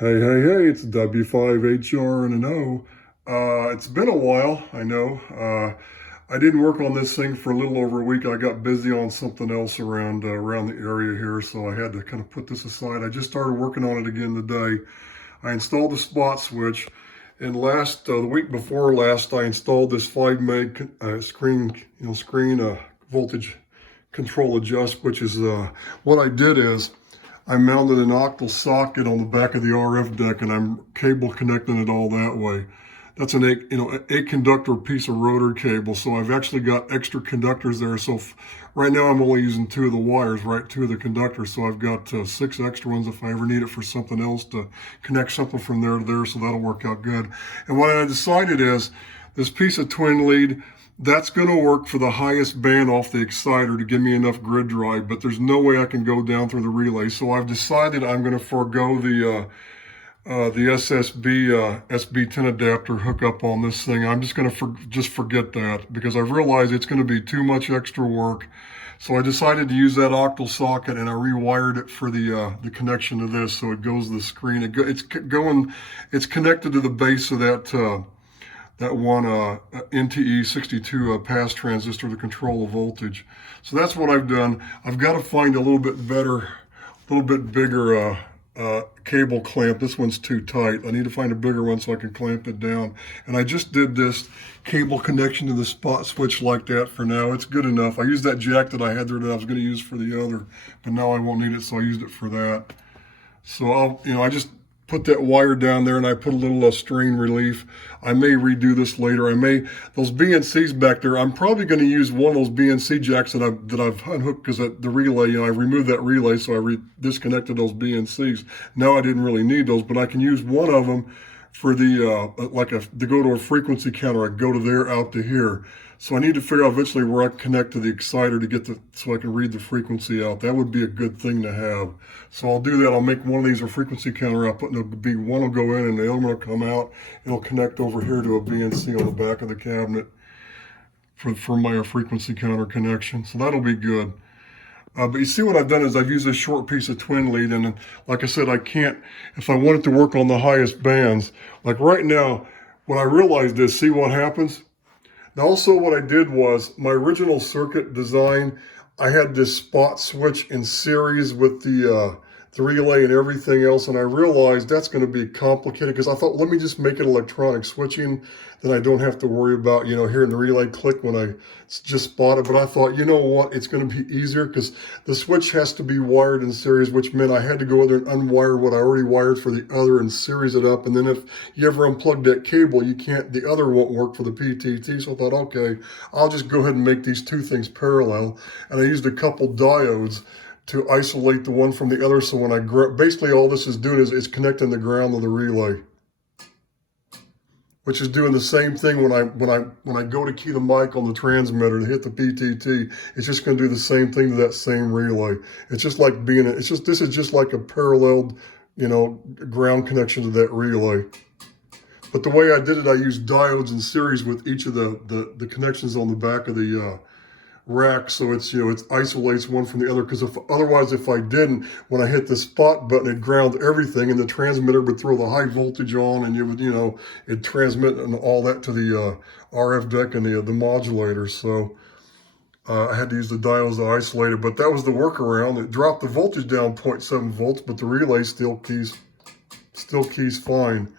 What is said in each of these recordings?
Hey, it's W5HR and an O. It's been a while, I know. I didn't work on this thing for a little over a week. I got busy on something else around the area here, so I had to kind of put this aside. I just started working on it again today. I installed the spot switch, and the week before last, I installed this 5 meg screen voltage control adjust, which is what I did is I mounted an octal socket on the back of the RF deck, and I'm cable connecting it all that way. That's an eight conductor piece of rotor cable, so I've actually got extra conductors there. So right now I'm only using two of the wires, right, two of the conductors. So I've got six extra ones if I ever need it for something else to connect something from there to there. So that'll work out good. And what I decided is this piece of twin lead, that's going to work for the highest band off the exciter to give me enough grid drive, but there's no way I can go down through the relay. So I've decided I'm going to forego the SB10 adapter hookup on this thing. I'm just going to just forget that because I've realized it's going to be too much extra work. So I decided to use that octal socket, and I rewired it for the connection to this, so it goes to the screen. It's connected to the base of that one NTE 62 pass transistor to control the voltage. So that's what I've done. I've got to find a little bit better, a little bit bigger cable clamp. This one's too tight. I need to find a bigger one so I can clamp it down. And I just did this cable connection to the spot switch like that for now. It's good enough. I used that jack that I had there that I was going to use for the other, but now I won't need it, so I used it for that. So I just put that wire down there, and I put a little strain relief. I may redo this later. Those BNCs back there, I'm probably going to use one of those BNC jacks that I've unhooked because the relay, I removed that relay, so I disconnected those BNCs. Now I didn't really need those, but I can use one of them for to go to a frequency counter. I go to there out to here. So I need to figure out eventually where I can connect to the exciter so I can read the frequency out. That would be a good thing to have. So I'll do that. I'll make one of these a frequency counter output, and one will go in and the other one will come out. It'll connect over here to a BNC on the back of the cabinet for my frequency counter connection. So that'll be good. But you see what I've done is I've used this short piece of twin lead, and like I said, I can't, if I wanted to work on the highest bands, like right now, what I realized is, see what happens? Now also what I did was, my original circuit design, I had this spot switch in series with the relay and everything else, and I realized that's going to be complicated because I thought, let me just make it electronic switching, then I don't have to worry about, hearing the relay click when I just spot it. But I thought, you know what, it's going to be easier because the switch has to be wired in series, which meant I had to go in there and unwire what I already wired for the other and series it up. And then if you ever unplug that cable, the other won't work for the PTT. So I thought, okay, I'll just go ahead and make these two things parallel. And I used a couple diodes to isolate the one from the other. So when basically all this is doing is connecting the ground of the relay, which is doing the same thing when I go to key the mic on the transmitter to hit the PTT. It's just going to do the same thing to that same relay. It's just like this is just like a paralleled, ground connection to that relay. But the way I did it, I used diodes in series with each of the connections on the back of the rack, so it isolates one from the other, because otherwise if I didn't, when I hit the spot button, it ground everything, and the transmitter would throw the high voltage on, and it'd transmit and all that to the RF deck and the modulator. So I had to use the diodes to isolate it, but that was the workaround. It dropped the voltage down 0.7 volts, but the relay still keys fine.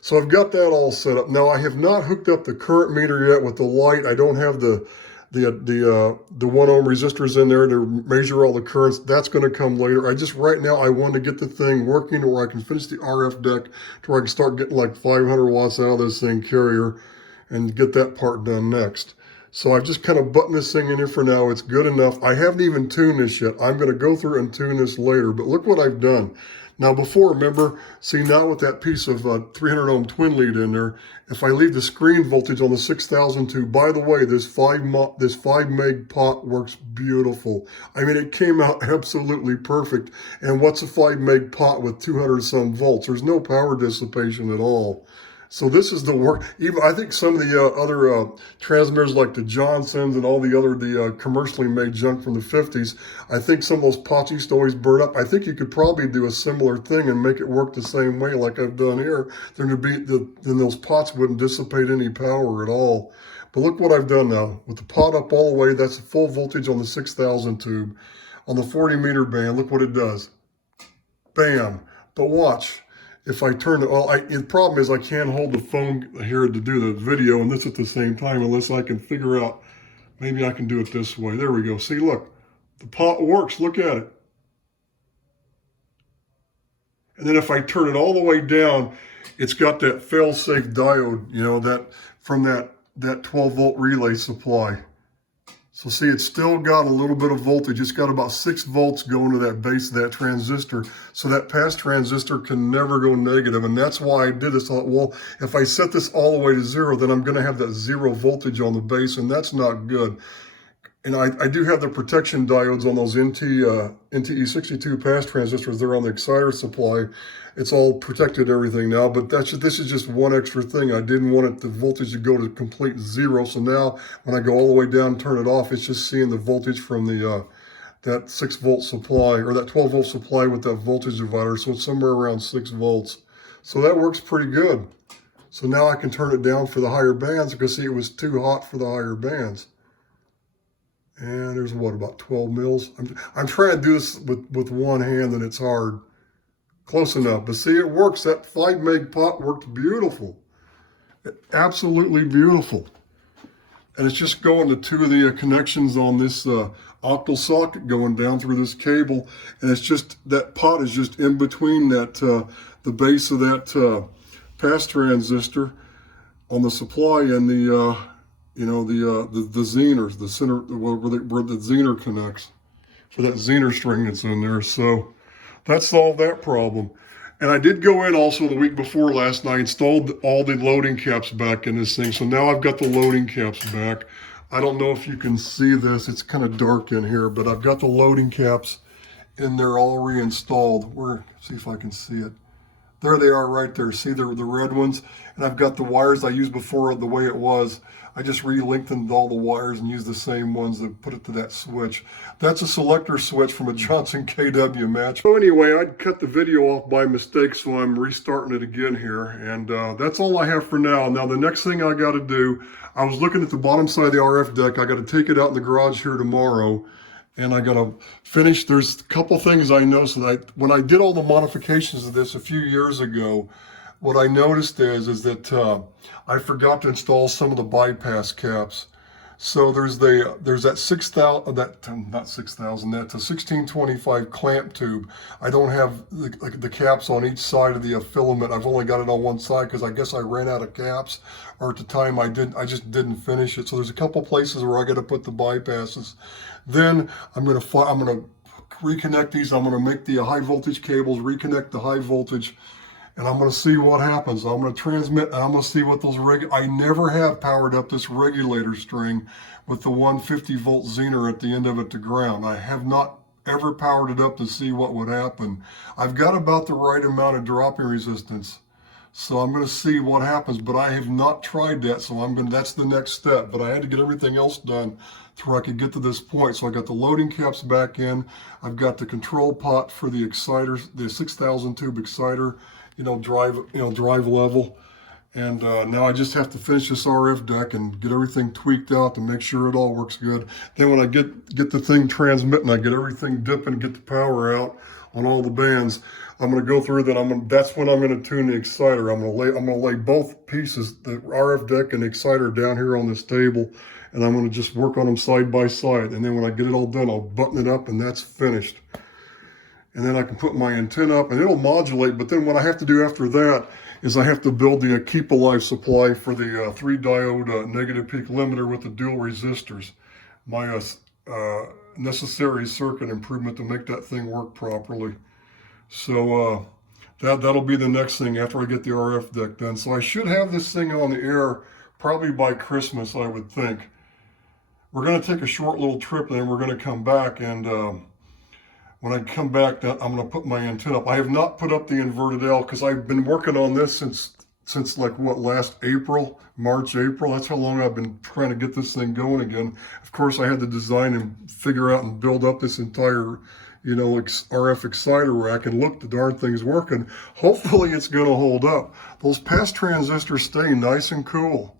So I've got that all set up. Now I have not hooked up the current meter yet with the light. I don't have the 1 ohm resistors in there to measure all the currents. That's going to come later. Right now I want to get the thing working where I can finish the RF deck to where I can start getting like 500 watts out of this thing carrier and get that part done next. So I've just kind of buttoned this thing in here for now. It's good enough. I haven't even tuned this yet. I'm going to go through and tune this later, but look what I've done. Now before, remember, see now with that piece of 300 ohm twin lead in there, if I leave the screen voltage on the 6002, by the way, this 5 meg pot works beautiful. I mean, it came out absolutely perfect. And what's a 5 meg pot with 200 some volts? There's no power dissipation at all. So this is the work. Even I think some of the other transmitters like the Johnsons and all the commercially made junk from the 50s, I think some of those pots used to always burn up. I think you could probably do a similar thing and make it work the same way like I've done here. Then those pots wouldn't dissipate any power at all. But look what I've done now. With the pot up all the way, that's full voltage on the 6000 tube. On the 40 meter band, look what it does. Bam. But watch. If I turn it, the problem is I can't hold the phone here to do the video and this at the same time unless I can figure out, maybe I can do it this way. There we go. See, look, the pot works. Look at it. And then if I turn it all the way down, it's got that fail-safe diode, you know, that from that 12 volt relay supply. So see, it's still got a little bit of voltage. It's got about 6 volts going to that base of that transistor. So that pass transistor can never go negative. And that's why I did this. I thought, well, if I set this all the way to 0, then I'm going to have that 0 voltage on the base, and that's not good. And I do have the protection diodes on those NTE62 pass transistors. They're on the exciter supply. It's all protected everything now, but this is just one extra thing. I didn't want the voltage to go to complete 0. So now when I go all the way down and turn it off, it's just seeing the voltage from that 6 volt supply, or that 12 volt supply with that voltage divider. So it's somewhere around 6 volts. So that works pretty good. So now I can turn it down for the higher bands because see, it was too hot for the higher bands. And there's what, about 12 mils? I'm trying to do this with one hand and it's hard. Close enough, but see, it works. That 5 meg pot worked beautiful. Absolutely beautiful. And it's just going to 2 of the connections on this octal socket going down through this cable. And it's just, that pot is just in between that, the base of that pass transistor on the supply and the, you know, the Zener, the center, where the Zener connects. So that Zener string that's in there. So that solved that problem. And I did go in also the week before last night, installed all the loading caps back in this thing. So now I've got the loading caps back. I don't know if you can see this. It's kind of dark in here, but I've got the loading caps in there all reinstalled. See if I can see it. There they are right there. See the red ones? And I've got the wires I used before the way it was. I just re-lengthened all the wires and used the same ones that put it to that switch. That's a selector switch from a Johnson KW match. So anyway, I'd cut the video off by mistake, so I'm restarting it again here. And that's all I have for now. Now the next thing I got to do, I was looking at the bottom side of the RF deck. I got to take it out in the garage here tomorrow. And I got to finish. There's a couple things I noticed that when I did all the modifications of this a few years ago, what I noticed is that I forgot to install some of the bypass caps. So there's that 6,000, not 6,000, that 1625 clamp tube. I don't have the caps on each side of the filament. I've only got it on one side because I guess I ran out of caps, or at the time I just didn't finish it. So there's a couple places where I got to put the bypasses. Then I'm gonna reconnect these. I'm gonna make the high voltage cables, reconnect the high voltage. And I'm going to see what happens. I'm going to transmit, and I'm going to see what those I never have powered up this regulator string with the 150 volt Zener at the end of it to ground. I have not ever powered it up to see what would happen. I've got about the right amount of dropping resistance. So I'm going to see what happens, but I have not tried that. So that's the next step. But I had to get everything else done so I could get to this point. So I got the loading caps back in. I've got the control pot for the exciters, the 6,000 tube exciter, drive level. And now I just have to finish this RF deck and get everything tweaked out to make sure it all works good. Then when I get the thing transmitting, I get everything dipping, get the power out on all the bands. I'm going to go through that. That's when I'm going to tune the exciter. I'm going to lay both pieces, the RF deck and the exciter, down here on this table, and I'm going to just work on them side by side. And then when I get it all done, I'll button it up, and that's finished. And then I can put my antenna up and it'll modulate. But then what I have to do after that is I have to build the keep alive supply for the 3 diode negative peak limiter with the dual resistors. My necessary circuit improvement to make that thing work properly. So that'll be the next thing after I get the RF deck done. So I should have this thing on the air probably by Christmas, I would think. We're going to take a short little trip and then we're going to come back, and when I come back, I'm going to put my antenna up. I have not put up the inverted L because I've been working on this since like what, last April, March, April. That's how long I've been trying to get this thing going again. Of course, I had to design and figure out and build up this entire, you know, RF exciter rack, and look, the darn thing's working. Hopefully it's gonna hold up. Those past transistors stay nice and cool.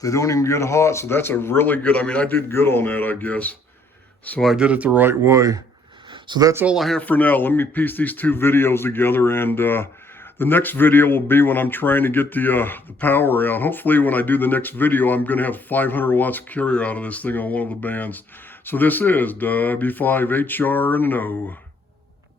They don't even get hot, so that's a really good, I mean, I did good on that, I guess. So I did it the right way. So that's all I have for now. Let me piece these two videos together, and the next video will be when I'm trying to get the power out. Hopefully when I do the next video, I'm gonna have 500 watts carrier out of this thing on one of the bands. So this is W5HR and an O.